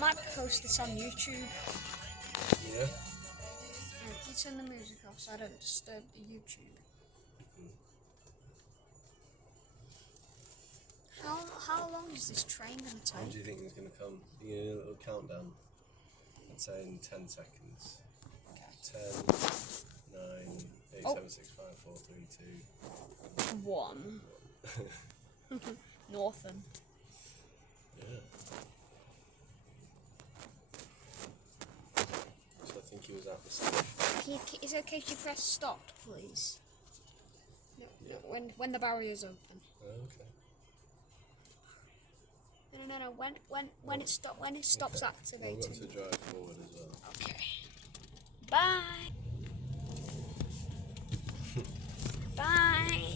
might post this on YouTube. Yeah. Can you turn the music off so I don't disturb the YouTube? How long is this train going to take? When do you think it's going to come? You know, a little countdown. I'd say in 10 seconds. Okay. 10, 9, 8, 7, 6, 5, 4, 3, 2. 1. Northern. Yeah. So I think he was at the station. Is it okay if you press stop, please? No, no, when the barrier's open. Oh, okay. No. When it stops Okay. activating. Well, we've got to drive forward as well. Okay. Bye. Bye.